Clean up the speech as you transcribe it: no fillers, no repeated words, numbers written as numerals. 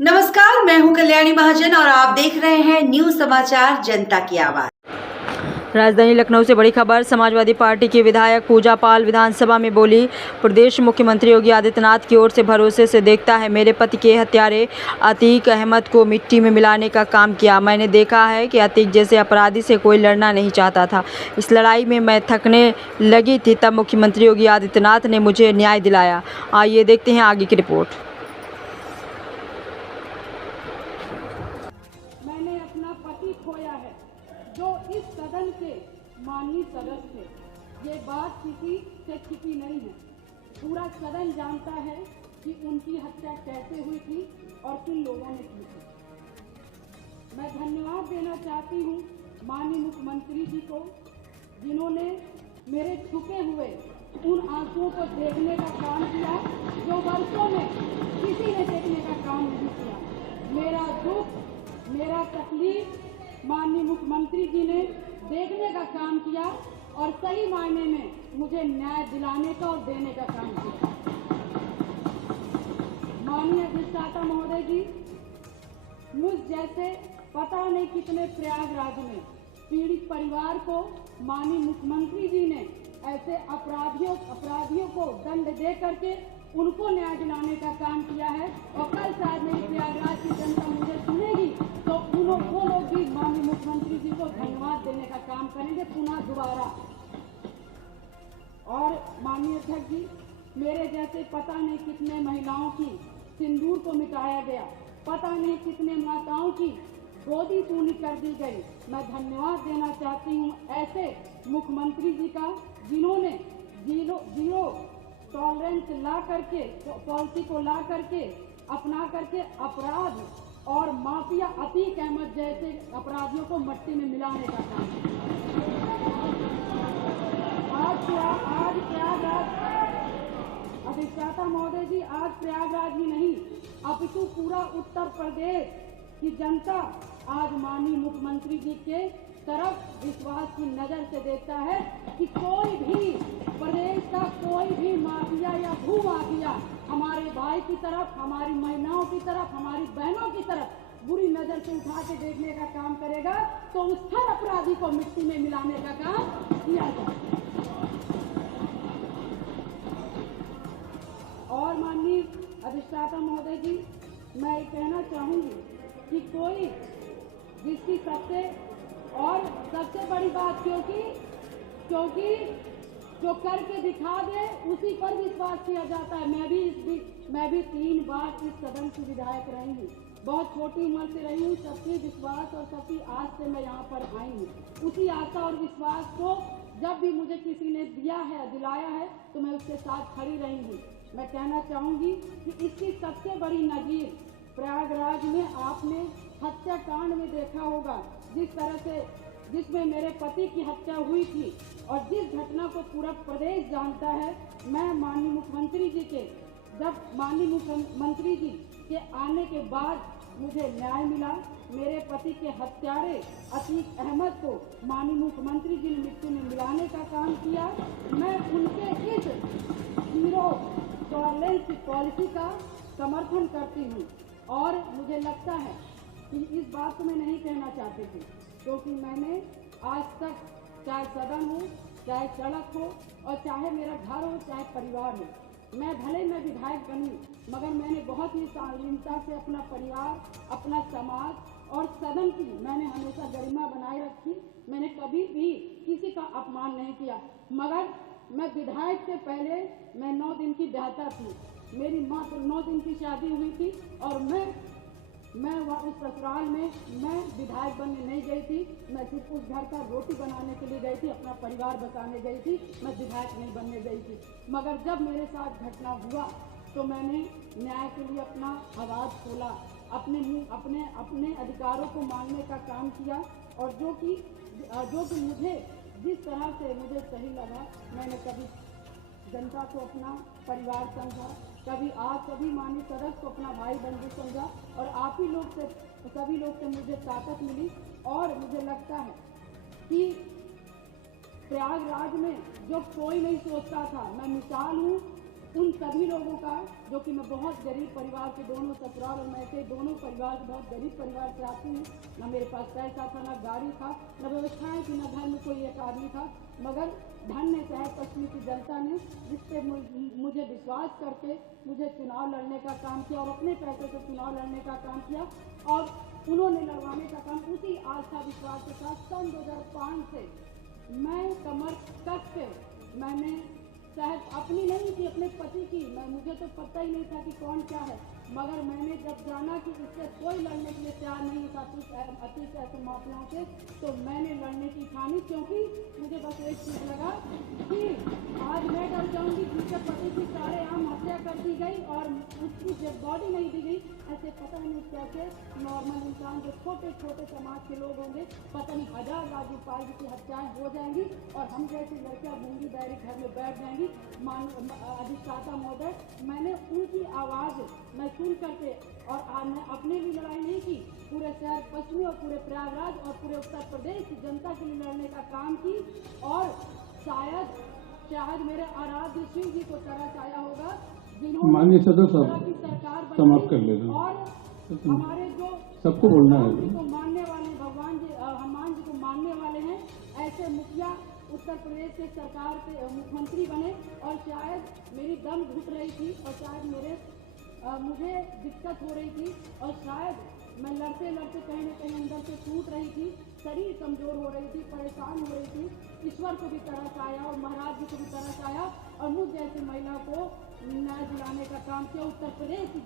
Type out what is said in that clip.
नमस्कार, मैं हूं कल्याणी महाजन और आप देख रहे हैं न्यूज समाचार जनता की आवाज। राजधानी लखनऊ से बड़ी खबर। समाजवादी पार्टी की विधायक पूजा पाल विधानसभा में बोली, प्रदेश मुख्यमंत्री योगी आदित्यनाथ की ओर से भरोसे से देखता है। मेरे पति के हत्यारे अतीक अहमद को मिट्टी में मिलाने का काम किया। मैंने देखा है कि अतीक जैसे अपराधी से कोई लड़ना नहीं चाहता था। इस लड़ाई में मैं थकने लगी थी, तब मुख्यमंत्री योगी आदित्यनाथ ने मुझे न्याय दिलाया। आइए देखते हैं आगे की रिपोर्ट। मैंने अपना पति खोया है, जो इस सदन के माननीय सदस्य थे। ये बात किसी से छिपी नहीं है। पूरा सदन जानता है कि उनकी हत्या कैसे हुई थी और किन लोगों ने की थी। मैं धन्यवाद देना चाहती हूँ माननीय मुख्यमंत्री जी को, जिन्होंने मेरे छुपे हुए उन आंसुओं को देखने का काम किया जो वर्षों में किसी ने देखने का काम नहीं किया। मेरा दुख, मेरा तकलीफ माननीय मुख्यमंत्री जी ने देखने का काम किया और सही मायने में मुझे न्याय दिलाने का और देने का काम किया। माननीय अधिष्ठाता महोदय जी, मुझ जैसे पता नहीं कितने प्रयागराज में पीड़ित परिवार को माननीय मुख्यमंत्री जी ने ऐसे अपराधियों को दंड दे करके उनको न्याय दिलाने का काम किया है। और कल शायद मेरी प्रयागराज की जनता मुझे सुनेगी तो वो लोग भी माननीय मुख्यमंत्री जी को धन्यवाद देने का काम करेंगे पुनः दोबारा। और माननीय अध्यक्ष जी, मेरे जैसे पता नहीं कितने महिलाओं की सिंदूर को मिटाया गया, पता नहीं कितने माताओं की गोदी सूनी कर दी गई। मैं धन्यवाद देना चाहती हूँ ऐसे मुख्यमंत्री जी का, जिन्होंने जीरो टॉलरेंस ला करके पॉलिसी को ला करके अपना करके अपराध और माफिया अतीक अहमद जैसे अपराधियों को मट्टी में मिलाने का काम आज प्रयागराज अधिष्ठाता महोदय जी, आज प्रयागराज ही नहीं अपितु पूरा उत्तर प्रदेश की जनता आज माननीय मुख्यमंत्री जी के तरफ विश्वास की नजर से देखता है कि कोई भी प्रदेश का कोई भी माफिया या भू माफिया हमारे भाई की तरफ, हमारी महिलाओं की तरफ, हमारी बहनों की तरफ बुरी नजर से उठा के देखने का काम करेगा तो उस हर अपराधी को मिट्टी में मिलाने का काम किया जाए। और माननीय अधिष्ठाता महोदय जी, मैं ये कहना चाहूंगी कि कोई जिसकी सबसे बड़ी बात, क्योंकि जो करके दिखा दे उसी पर विश्वास किया जाता है। मैं भी 3 बार इस सदन की विधायक रही हूँ, बहुत छोटी उम्र से रही हूँ। सबकी विश्वास और सबकी आस से मैं यहाँ पर आई हूँ। उसी आशा और विश्वास को जब भी मुझे किसी ने दिलाया है तो मैं उसके साथ खड़ी रही हूँ। मैं कहना चाहूँगी कि इसकी सबसे बड़ी नजीर प्रयागराज में आपने हत्याकांड में देखा होगा, जिसमें मेरे पति की हत्या हुई थी और जिस घटना को पूरा प्रदेश जानता है। मैं माननीय मुख्यमंत्री जी के आने के बाद मुझे न्याय मिला। मेरे पति के हत्यारे अतीक अहमद को माननीय मुख्यमंत्री जी ने मिट्टी में मिलाने का काम किया। मैं उनके इस जीरो टॉलरेंस पॉलिसी का समर्थन करती हूँ और मुझे लगता है कि इस बात को मैं नहीं कहना चाहती थी, क्योंकि मैंने आज तक चाहे सदन हो, चाहे सड़क हो और चाहे मेरा घर हो, चाहे परिवार हो, मैं विधायक बनी मगर मैंने बहुत ही शालीनता से अपना परिवार, अपना समाज और सदन की मैंने हमेशा गरिमा बनाए रखी। मैंने कभी भी किसी का अपमान नहीं किया। मगर मैं विधायक से पहले मैं 9 दिन की ब्याहता थी। मेरी माँ को 9 दिन की शादी हुई थी और मैं उस ससुराल में मैं विधायक बनने नहीं गई थी। मैं सिर्फ उस घर का रोटी बनाने के लिए गई थी, अपना परिवार बचाने गई थी। मैं विधायक नहीं बनने गई थी। मगर जब मेरे साथ घटना हुआ तो मैंने न्याय के लिए अपना आवाज़ खोला, अपने अधिकारों को मांगने का काम किया और जो कि मुझे जिस तरह से मुझे सही लगा, मैंने कभी जनता को अपना परिवार समझा, कभी माननीय सदस्य को अपना भाई बंधु समझा और आप ही लोग से, सभी लोग से मुझे ताकत मिली। और मुझे लगता है कि प्रयागराज में जो कोई नहीं सोचता था, मैं मिसाल हूँ उन सभी लोगों का, जो कि मैं बहुत गरीब परिवार के, दोनों ससुराल और मैके दोनों परिवार के बहुत गरीब परिवार से आती हूँ। ना मेरे पास पैसा था, ना गाड़ी था, ना व्यवस्थाएं थी, ना घर में कोई एक आदमी था, मगर धन्य शहर पश्चिमी की जनता ने जिस पे मुझे विश्वास करके मुझे चुनाव लड़ने का काम किया और अपने पैसे से चुनाव लड़ने का काम किया, और उन्होंने लड़वाने का काम उसी आस्था विश्वास के साथ सन 2005 से मैं कमर कस के, मैंने शायद अपनी नहीं थी, अपने पति की, मुझे तो पता ही नहीं था कि कौन क्या है, मगर मैंने जब जाना कि इससे कोई लड़ने के लिए तैयार नहीं था अतीत ऐसे माफियाओं से, तो मैंने लड़ने की ठानी, क्योंकि मुझे बस एक चीज़ लगा कि आज मैं डर जाऊंगी जिसके पति की सारे आम हत्या कर दी गई और उसकी जब बॉडी नहीं दी गई, ऐसे पता नहीं कैसे नॉर्मल इंसान जो छोटे छोटे समाज के लोग होंगे, पता नहीं 1000 राजू पाल की हत्याएं हो जाएंगी और हम जैसी लड़कियां मूंगी डायरी घर में बैठ जाएंगी। अधिष्ठाता महोदय, मैंने उनकी आवाज़ मैं सुन करके, और मैं अपने लिए लड़ाई नहीं की, पूरे शहर पश्चिमी और पूरे प्रयागराज और पूरे उत्तर प्रदेश की जनता के लिए लड़ने का काम की, और शायद मेरे आराध्य शिव जी को तरस आया होगा जिन्होंने माननीय सदस्य की सरकार समाप्त कर लेना, और हमारे जो सबको बोलना है को मानने वाले भगवान जी, हनुमान जी को मानने वाले हैं, ऐसे मुखिया उत्तर प्रदेश के सरकार के मुख्यमंत्री बने, और शायद मेरी दम घुट रही थी, और शायद मुझे दिक्कत हो रही थी, और शायद मैं लड़ते लड़ते कहीं न कहीं अंदर से टूट रही थी, शरीर कमजोर हो रही थी, परेशान हो रही थी। ईश्वर को भी तरस आया और महाराज जी को भी तरस आया, और मुझ जैसी महिला को न्याय दिलाने का काम किया। उत्तर प्रदेश की